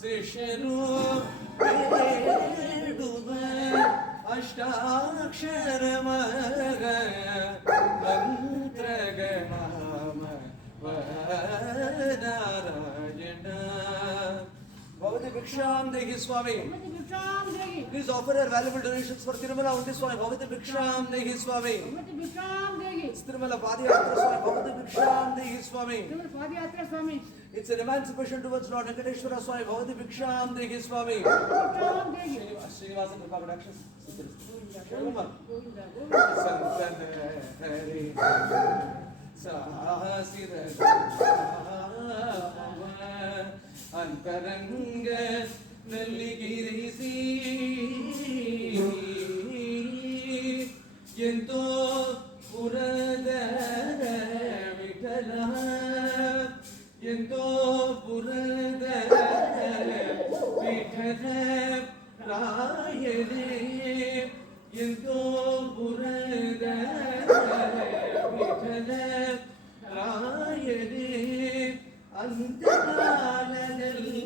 ಶಿಷ್ಯರು ಬೇಡುವ ಅಷ್ಟಾಕ್ಷರ ಮಗ ಮಂತ್ರಗಣಾಮ Narayana. Bhavati Bhiksham Dehi Swami. Please offer your valuable donations for Tirumala Undi Swami. Bhavati Bhiksham Dehi Swami. Tirumala Padayatra Swami. Bhavati Bhiksham Dehi Swami. It's an emancipation towards Lord Venkateshwara Swami. Bhavati Bhiksham Dehi Swami. Srinivasa Kripa Productions. Santana Hari Sahasira ಅಂತರಂಗ ನಲ್ಲಿಗಿರಿಸಿ ಎಂತೋ ಪುರದರ ವಿಠಲ ಎಂತೋ ಪುರದರ ವಿಠಲ ರಾಯರೇ ಎಂತೋ ಪುರದರ ವಿಠಲ ರಾಯರೇ ಅಂತಕಾಲದಲ್ಲಿ